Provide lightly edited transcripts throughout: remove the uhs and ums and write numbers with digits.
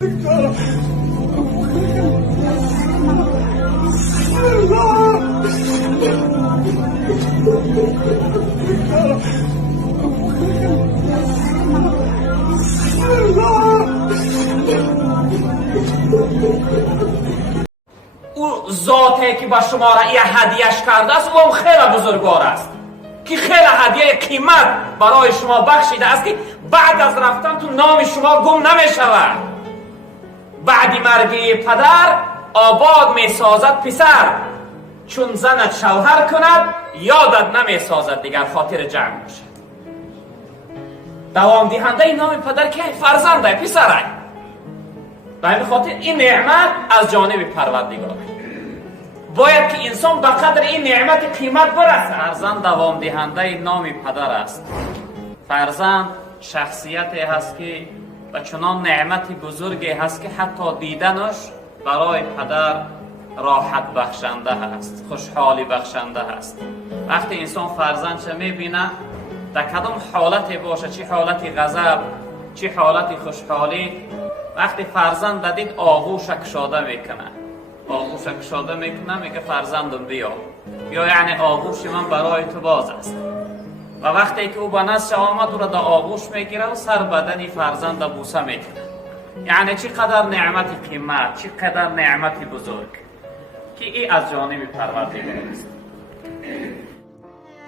او ذاتی که به شما را یه هدیهش کرده است او خیلی بزرگوار است که خیلی هدیه قیمت برای شما بخشیده است که بعد از رفتن تو نام شما گم نمی شود. بعد مرگ پدر آباد می سازد پسر، چون زنت شوهر کند یادت نمی سازد دیگر خاطر جمع باشد. دوام دهنده نام پدر که فرزنده پسره، به همین خاطر این نعمت از جانب پروردگار باید که انسان به قدر این نعمت قیمت برسد. فرزند دوام دهنده نام پدر است. فرزند شخصیتی هست که و چنان نعمت بزرگی هست که حتی دیدنش برای پدر راحت بخشنده هست، خوشحالی بخشنده هست. وقتی انسان فرزندش میبینه در کدام حالتی باشه، چه حالتی غضب چه حالتی خوشحالی، وقتی فرزند دید آغوش کشاده میکنه، آغوش کشاده میکنه، میگه فرزندم بیا یعنی آغوش من برای تو باز است. و وقتی که او به نزدش آمد او را در آغوش میگیره و سر بدنی فرزند بوسه میکنه. یعنی چقدر نعمت قیمت، چقدر نعمت بزرگ که این از جانب پروردگار است.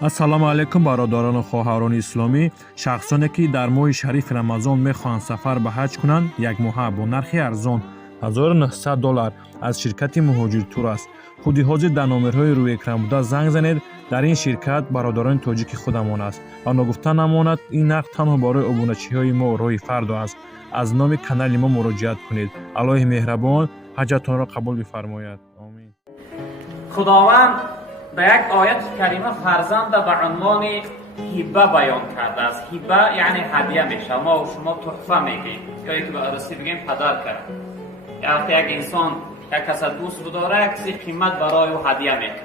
السلام علیکم برادران و خواهران اسلامی. شخصانی که در ماه شریف رمضان میخواهند سفر به حج کنند، یک ماه با نرخ ارزان $1900 از شرکت مهاجر تور است. خودی حاضر در نامرهای روی اکران بوده زنگ زنید. در این شرکت برادران تاجیک خودمان است و نگفته نماند این نرخ تنها برای عبونتچی های ما و راه فرد است. از نام کانال ما مراجعت کنید. الله مهربان حجتان را قبول بفرماید. آمین. خداوند در یک آیت کریمه فرزند به عنوان هبه بیان کرده است. هبه یعنی هدیه میشه، ما و شما تحفه میگیم یا که به عربی بگیم پدر کرد. وقتی یک انسان یک کس دوست رو داره یک چیز قیمت برای او هدیه میکنه.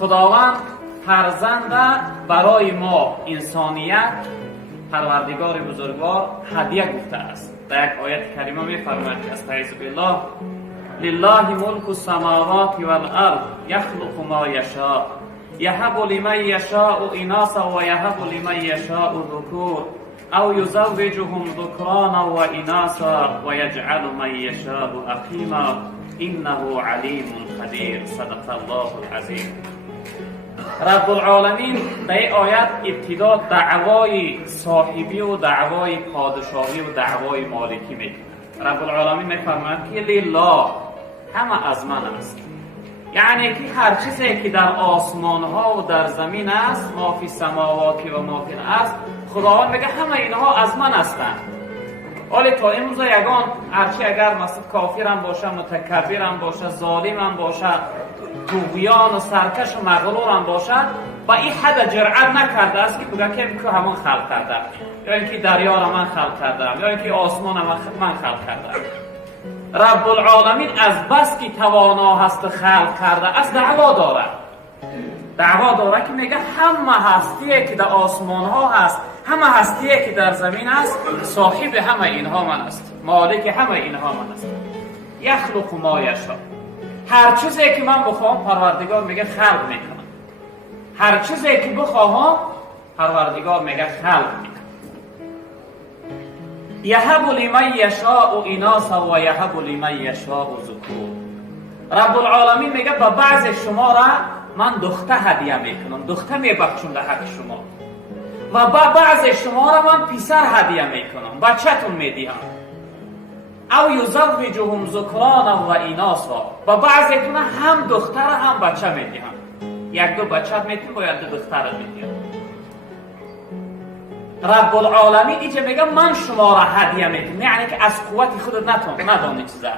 خداوند فرزند برای ما انسانیت پروردگار بزرگوار هدیه گفته است. در یک آیت کریمه میفرماید که استعیذ بالله لله ملک السماوات والارض یخلق ما یشاء یهب لمن یشاء اناثا و یهب لمن یشاء الذکور او یزوجهم ذکرانا و اناثا و یجعل من یشاء عقیما انه علیم قدیر. صدق الله العظیم. رب العالمین در این آیت ابتدا دعوای صاحبی و دعوای پادشاهی و دعوای مالکی میکنه. رب العالمین میفرماید که لله همه از من است، یعنی که هر چیزی که در آسمان ها و در زمین است، ما فی السماوات و ما فی الارض، خداوند میگه همه اینها از من هستند. ولی تا امروز یگان هرچی اگر مثلا کافر هم باشه، متکبر هم باشه، ظالم هم باشه، طغیان و سرکش و مغرور هم باشه، با این حد جرأت نکرده است که بگه که همون خلق کرده، یا اینکه دریا را من خلق کردم، یا اینکه آسمان من خلق کردم. رب العالمین از بس که توانا هست خلق کرده از دعوا داره که میگه همه هستیه که در آسمان ها هست، همه هستیه که در زمین است، صاحب همه اینها من است، مالک همه اینها من است. یخلق ما یشاء، هر چیزی که من بخواهم پروردگار میگه خلق میکنم، هر چیزی که بخواهم پروردگار میگه خلق میکنم. یهب لمن یشاء اناثا و یهب لمن یشاء ذکور. رب العالمین میگه به بعض شما را من دختر هدیه میکنم، دختر میبخشم در حق شما، و به بعض شما را من پسر هدیه میکنم، بچه‌تون میدیم. او یزوجهم ذکرانا و اناثا، و بعضیتون هم دختر هم بچه میدیم، یک دو بچه میتون باید دو دختر میدیم. رب العالمین اینجا میگه من شما را هدیه میکنم، یعنی که از قوت خودت ندانی چیزا.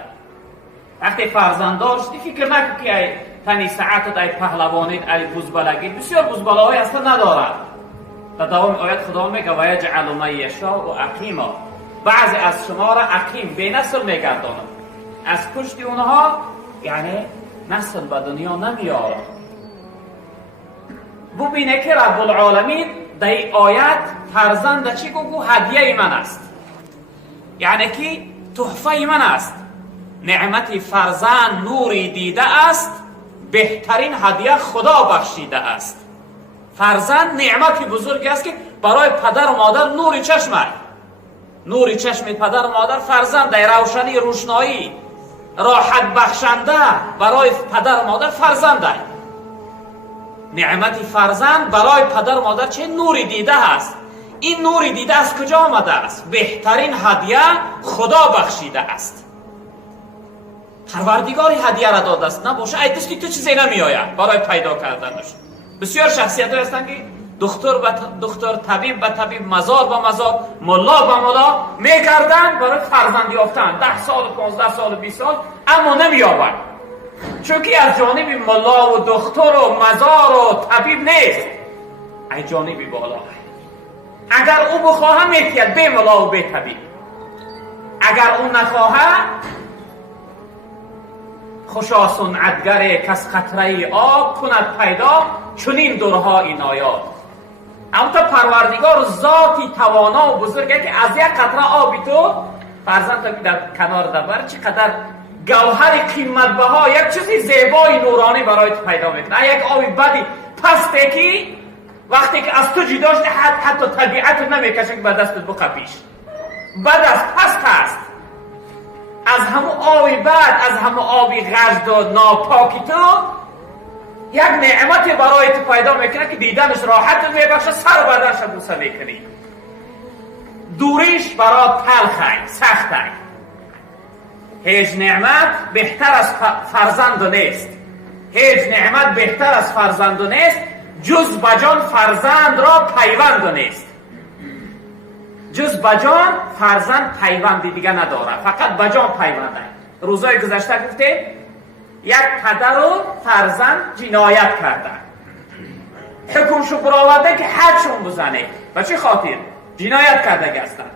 وقتی فرزند داشتی فکر نکن که ای تنی ساعتت، ای پهلوانیت، ای بزبلگی، بسیار بزبله‌های اصلا نداره. در دوام آیت خدا میگه و یجعل من یشاء عقیما، بعضی از شما را عقیم بی نسل میگردانم، از پشت اونها یعنی نسل به دنیا نمیاره. ببینه که رب العالمین در این آیت فرزند چی گو هدیه من است، یعنی که تحفه من است. نعمت فرزند نوری دیده است، بهترین هدیه خدا بخشیده است. فرزند نعمت بزرگی است که برای پدر و مادر نوری چشمه، نوری چشم پدر و مادر فرزند در روشنی روشنایی راحت بخشنده برای پدر و مادر فرزند است. نعمت فرزند برای پدر و مادر چه نوری دیده است. این نوری دیده از کجا آمده است؟ بهترین هدیه خدا بخشیده است. پروردگاری هدیه را داده است، نباشه ای دستی تو چیزی نمی آید برای پیدا کردنش. بسیار شخصیت ها هستند که دکتر به دکتر، طبیب به طبیب، مزار به مزار، ملا به ملا میگردند برای فرزند یافتن. 10 سال، 15 سال، 20 سال، اما نمی آورد. چون که از جانب ملا و دکتر و مزار و طبیب نیست، ای جانبی بالا. اگر او بخواهد میتید به ملا و به طبیب، اگر او نخواهد خوشا صنعتگر کس قطره آب کند پیدا، چنین درها عنایات. اما تا پروردگار ذاتی توانا و بزرگه که از یک قطره آبی تو فرزند تا در کنار دبر چقدر گوهر قیمت بها، یک چیزی زیبای نورانی برای تو پیدا میکنه. یک آبی بدی پسته که وقتی که از تو جدا شده حتی طبیعت رو نمیکشه که به دستت بقپیش. بد است، پست است. از همون آبی بد، از همون آبی غرد و ناپاکی تو یک نعمت برای تو پیدا میکنه که دیدنش راحت میبخشه، سر و بدنش بوسه میکنی. دوریش برای تلخه، سخته. هیچ نعمت بهتر از فرزند نیست. هیچ نعمت بهتر از فرزند نیست، جز بجان فرزند را پیوند نیست. جز بجان فرزند پیوندی دیگه نداره، فقط بجان پیونده. روزای گذشته گفتیم یک پدر و فرزند جنایت کردن، حکمشو برآورده که حدشون بزنه. به چه خاطر؟ جنایت کرده هستند.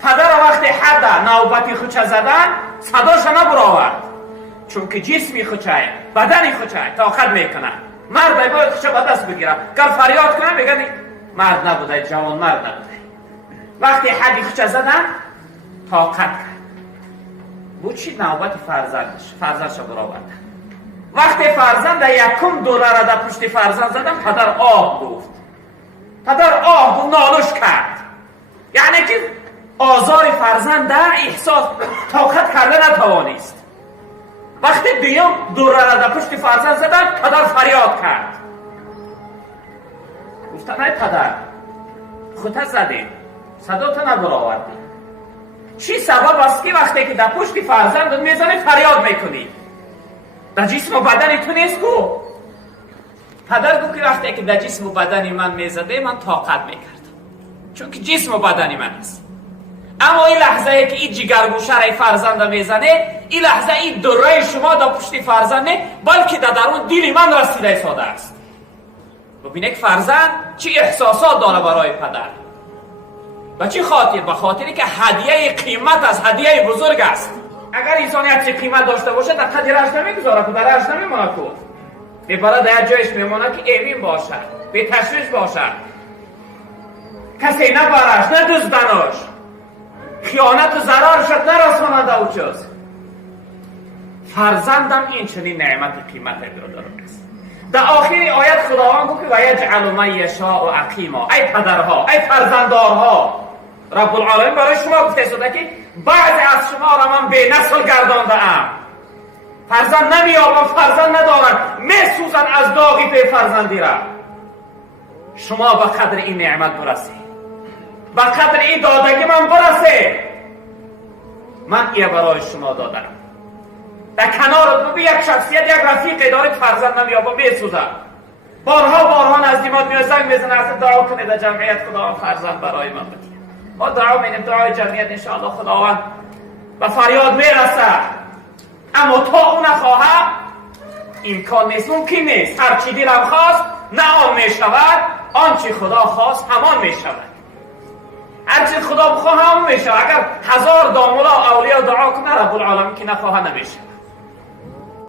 پدر وقتی حد نوبتی خوچه زدن صداش نبرآورد، چون که جسمی خوچه، بدنی خوچه، طاقت میکنه. مرد باید خوچه به دست بگیره، گر فریاد کنه میگن مرد نبوده، جوان مرد نبوده. وقتی حدی خوچه زدن طاقت کرد، بود چی؟ نوبت فرزندش برآورده. وقتی فرزند یکم دوره را در پشت فرزند زدن، پدر آه گفت، پدر آه گفت، نالش کرد. یعنی که آزار فرزند در احساس طاقت کرده نتوانست. وقتی دویم دوره را در پشت فرزند زدن، پدر فریاد کرد، گفتن ای پدر خودت زدی، صدا تو نبرآوردی. چی سبب است که وقتی که در پشت فرزند میزنی فریاد میکنی؟ در جسم و بدنی تو نیست کو؟ پدر گفت که وقتی که در جسم و بدنی من میزده من طاقت میکردم، چون که جسم و بدنی من است. اما این لحظه ای که این جگرگوشه رای فرزند میزنه، این لحظه این دره شما در پشت فرزند نه، بلکه در درون دل من رسیده ساده است. ببینید که فرزند چه احساسات داره برای پدر. به چه خاطر؟ به خاطری که هدیه قیمت از هدیه بزرگ است. اگر انسانیت چه قیمت داشته باشه در قدرش نمیگذاره که درش نمیمونه کو، میبره در جایش میمونه که ایمین باشه، به تشویش باشه، کسی نبرش، ندزدنش، خیانت و ضررش نرساننده او چیز. فرزندم این چنین نعمت قیمت برادر است. در آخر آیت خداوند گفت و یجعل من یشاء و عقیما. ای پدرها، ای فرزندارها، رب العالمین برای شما گفته شده که بعضی از شما را من به نسل گردانده ام. فرزند نمیابم، فرزند ندارن، میسوزن از داغی به فرزندی را. شما به قدر این نعمت برسید، به قدر این دادگی من برسید. من این برای شما دادم. در کنار تو یک شخصیت، یک رفیقی دارید فرزند نمیابم، میسوزن. بارها نزدیمات میاد زنگ میزنه اصلا دعا کنید در جمعیت خداوند فرزند برای من بدید. ما دعا می‌کنیم، دعای جمعیت انشاءالله خداوند به فریاد میرسه. اما تا اون نخواهد امکان نیست، ممکن نیست. هرچی دلم خواست نه آن میشود، آنچه خدا خواست همان میشود. هرچی خدا بخواه همون میشود. اگر 1000 دامولا اولیا دعا کنه رب العالمین که نخواهد نمیشه.